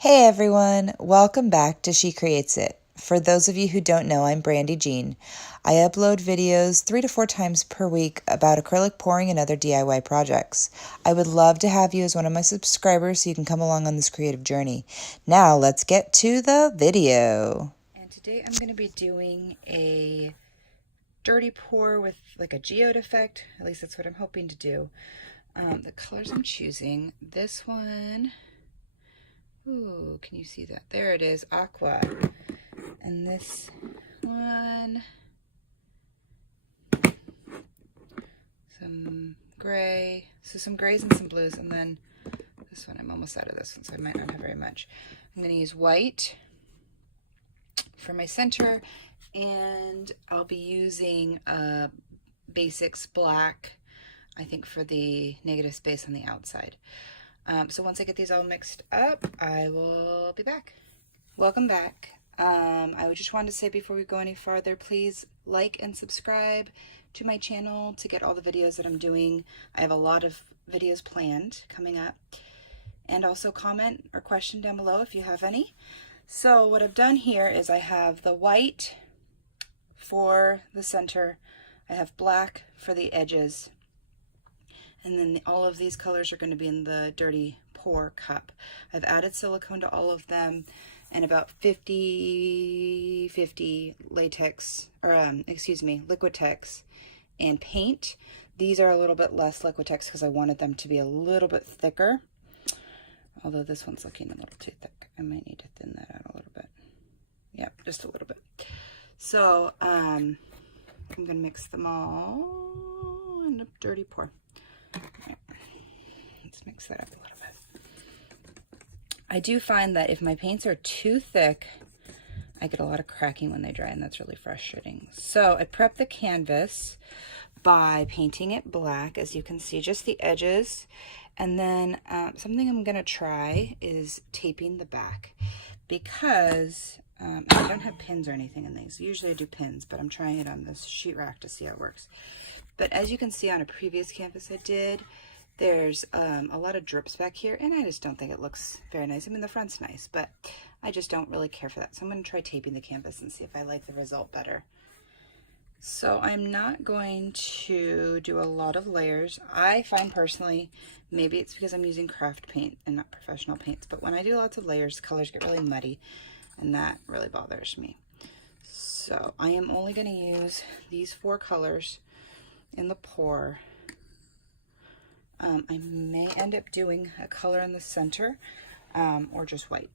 Hey everyone, welcome back to She Creates It. For those of you who don't know, I'm Brandy Jean. I upload videos 3 to 4 times per week about acrylic pouring and other DIY projects. I would love to have you as one of my subscribers so you can come along on this creative journey. Now let's get to the video. And today I'm going to be doing a dirty pour with like a geode effect. At least that's what I'm hoping to do. The colors I'm choosing, this one... Ooh, can you see that? There it is, aqua. And this one, some gray. So some grays and some blues. And then this one, I'm almost out of this one, so I might not have very much. I'm going to use white for my center. And I'll be using Basics black, I think, for the negative space on the outside. So once I get these all mixed up, I will be back. Welcome back. I just wanted to say before we go any farther, please like and subscribe to my channel to get all the videos that I'm doing. I have a lot of videos planned coming up. And also comment or question down below if you have any. So what I've done here is I have the white for the center. I have black for the edges. And then all of these colors are going to be in the Dirty Pour cup. I've added silicone to all of them and about 50/50 latex, or Liquitex and paint. These are a little bit less Liquitex because I wanted them to be a little bit thicker. Although this one's looking a little too thick. I might need to thin that out a little bit. Yep, just a little bit. So I'm going to mix them all in a Dirty Pour. Right. Let's mix that up a little bit. I do find that if my paints are too thick, I get a lot of cracking when they dry, and that's really frustrating. So I prep the canvas by painting it black, as you can see, just the edges. And then something I'm going to try is taping the back, because I don't have pins or anything in these. Usually I do pins, but I'm trying it on this sheetrock to see how it works. But as you can see on a previous canvas I did, there's a lot of drips back here, and I just don't think it looks very nice. I mean, the front's nice, but I just don't really care for that. So I'm going to try taping the canvas and see if I like the result better. So I'm not going to do a lot of layers. I find personally, maybe it's because I'm using craft paint and not professional paints, but when I do lots of layers, the colors get really muddy, and that really bothers me. So I am only going to use these 4 colors in the pour. I may end up doing a color in the center or just white,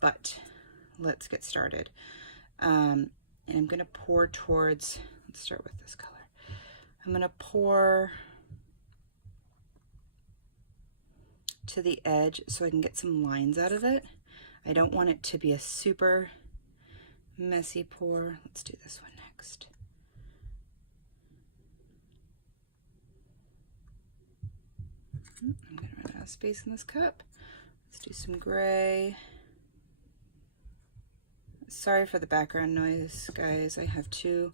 but let's get started. And I'm going to pour towards, let's start with this color. I'm going to pour to the edge so I can get some lines out of it. I don't want it to be a super messy pour. Let's do this one next. I'm going to run out of space in this cup. Let's do some gray. Sorry for the background noise, guys. I have 2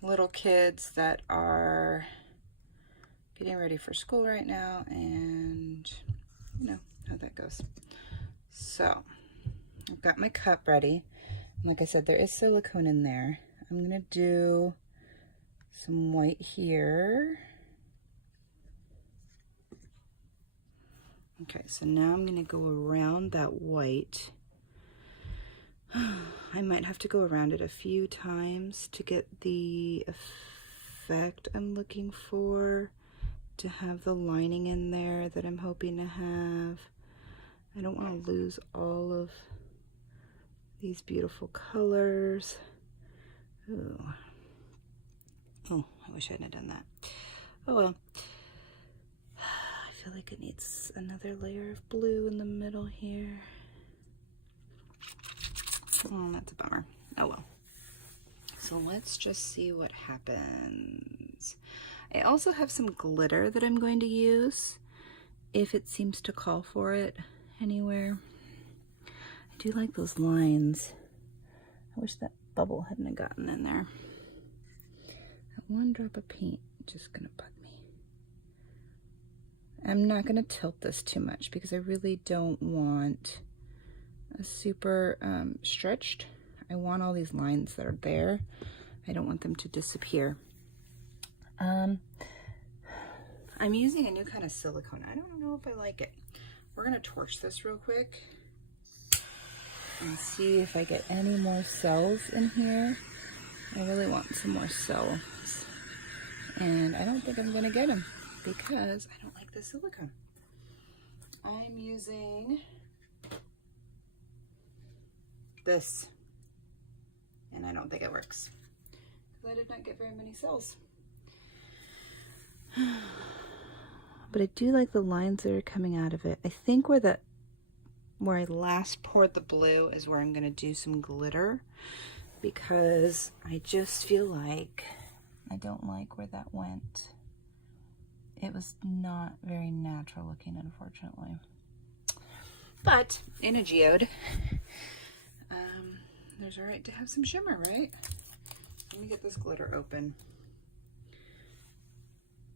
little kids that are getting ready for school right now, and you know how that goes. So I've got my cup ready. Like I said, there is silicone in there. I'm going to do some white here. Okay, so now I'm going to go around that white. I might have to go around it a few times to get the effect I'm looking for, to have the lining in there that I'm hoping to have. I don't want to lose all of these beautiful colors. Ooh. Oh, I wish I hadn't done that. Oh well. I feel like it needs another layer of blue in the middle here. Oh, that's a bummer. Oh well. So let's just see what happens. I also have some glitter that I'm going to use if it seems to call for it anywhere. I do like those lines. I wish that bubble hadn't gotten in there. That one drop of paint is just gonna bug me. I'm not going to tilt this too much because I really don't want super stretched. I want all these lines that are there. I don't want them to disappear. I'm using a new kind of silicone. I don't know if I like it. We're gonna torch this real quick and see if I get any more cells in here. I really want some more cells. And I don't think I'm gonna get them because I don't like the silicone. I'm using this, and I don't think it works because I did not get very many cells. But I do like the lines that are coming out of it. I think where I last poured the blue is where I'm going to do some glitter, because I just feel like I don't like where that went. It was not very natural looking, unfortunately. But in a geode, there's a right to have some shimmer, right? Let me get this glitter open.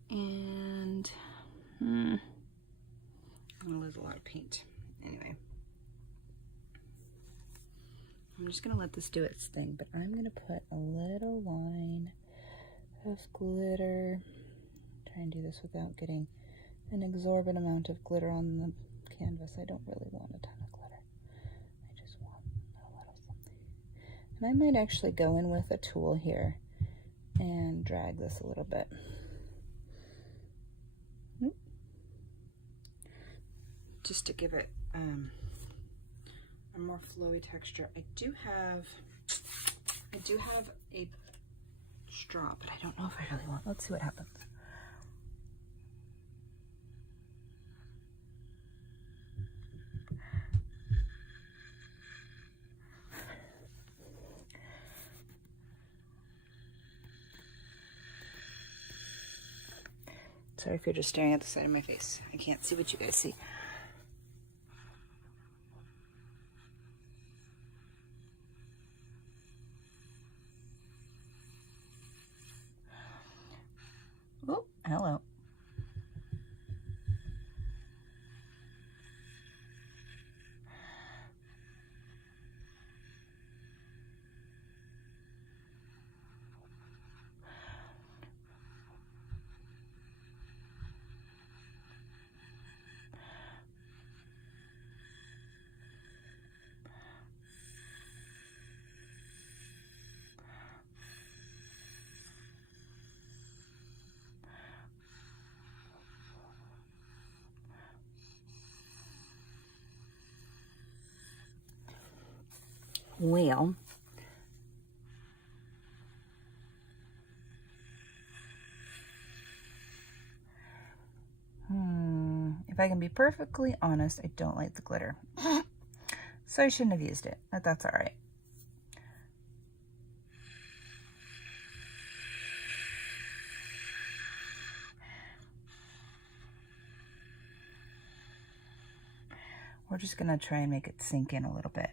And I'm gonna lose a lot of paint. Anyway, I'm just gonna let this do its thing, but I'm gonna put a little line of glitter. Try and do this without getting an exorbitant amount of glitter on the canvas. I don't really want a ton of glitter. I just want a little something. And I might actually go in with a tool here and drag this a little bit. Just to give it a more flowy texture. I do have a straw, but I don't know if I really want. Let's see what happens. Sorry if you're just staring at the side of my face. I can't see what you guys see. Oh, hello. Well, if I can be perfectly honest, I don't like the glitter. So I shouldn't have used it, but that's all right. We're just gonna try and make it sink in a little bit.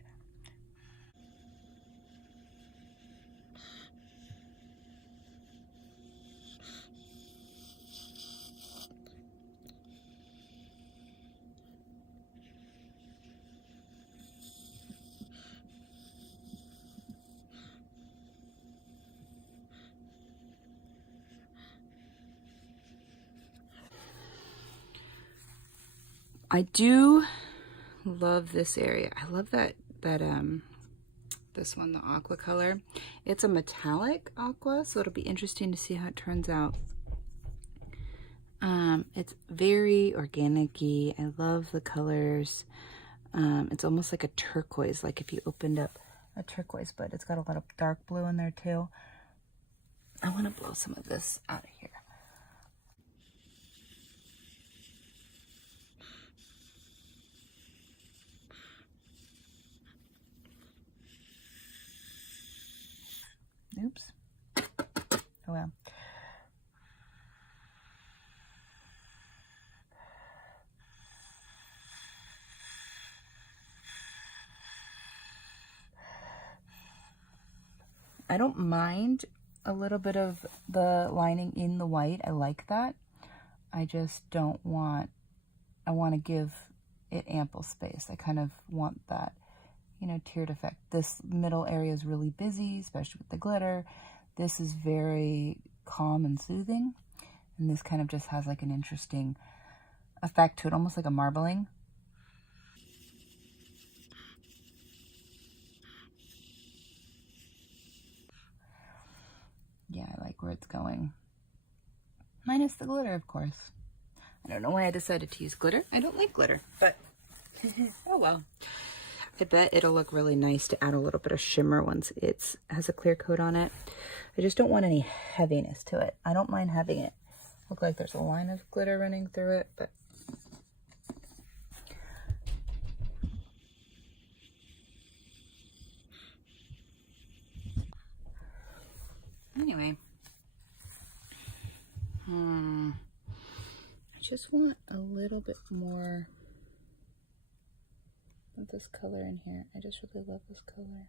I do love this area. I love that this one, the aqua color. It's a metallic aqua, so it'll be interesting to see how it turns out. It's very organic-y. I love the colors. It's almost like a turquoise, like if you opened up a turquoise, but it's got a lot of dark blue in there too. I want to blow some of this out of here. Oops. Oh well. I don't mind a little bit of the lining in the white. I like that. I just don't want, I want to give it ample space. I kind of want that you know, tiered effect. This middle area is really busy, especially with the glitter. This is very calm and soothing. And this kind of just has like an interesting effect to it, almost like a marbling. Yeah, I like where it's going. Minus the glitter, of course. I don't know why I decided to use glitter. I don't like glitter, but oh well. I bet it'll look really nice to add a little bit of shimmer once it has a clear coat on it. I just don't want any heaviness to it. I don't mind having it look like there's a line of glitter running through it, but anyway. I just want a little bit more of this color in here. I just really love this color.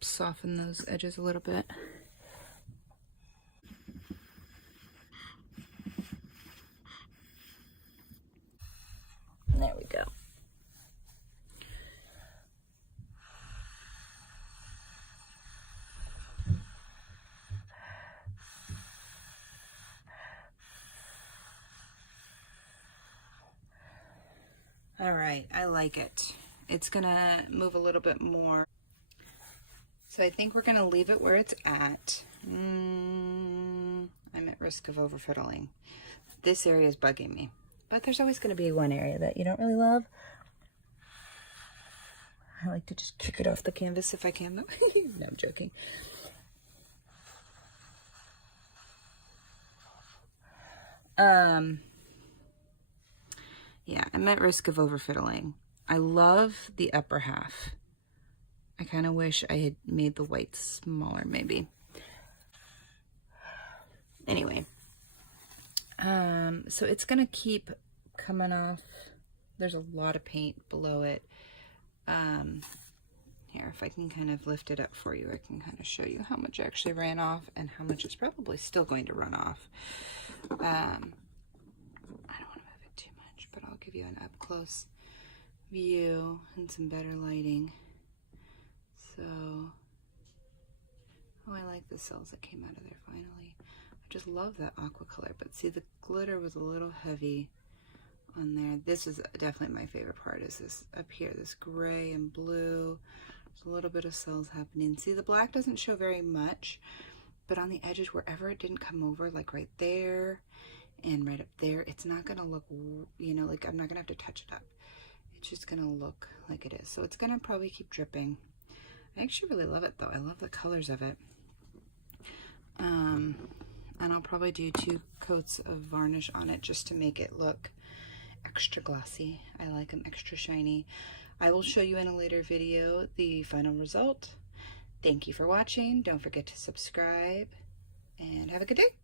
Soften those edges a little bit. There we go. All right, I like it. It's gonna move a little bit more. So I think we're gonna leave it where it's at. I'm at risk of overfiddling. This area is bugging me, but there's always gonna be one area that you don't really love. I like to just kick it off the canvas if I can, though. No, I'm joking. Yeah, I'm at risk of overfiddling. I love the upper half. I kind of wish I had made the white smaller, maybe. Anyway, so it's gonna keep coming off. There's a lot of paint below it. Here, if I can kind of lift it up for you, I can kind of show you how much actually ran off and how much is probably still going to run off. I don't want to move it too much, but I'll give you an up-close view and some better lighting. So, oh, I like the cells that came out of there finally. I just love that aqua color, but see, the glitter was a little heavy on there. This is definitely my favorite part, is this up here, this gray and blue. There's a little bit of cells happening. See, the black doesn't show very much, but on the edges, wherever it didn't come over, like right there and right up there, it's not gonna look, you know, like I'm not gonna have to touch it up. It's just gonna look like it is. So it's gonna probably keep dripping. I actually really love it though. I love the colors of it. And I'll probably do 2 coats of varnish on it just to make it look extra glossy. I like them extra shiny. I will show you in a later video the final result. Thank you for watching. Don't forget to subscribe and have a good day.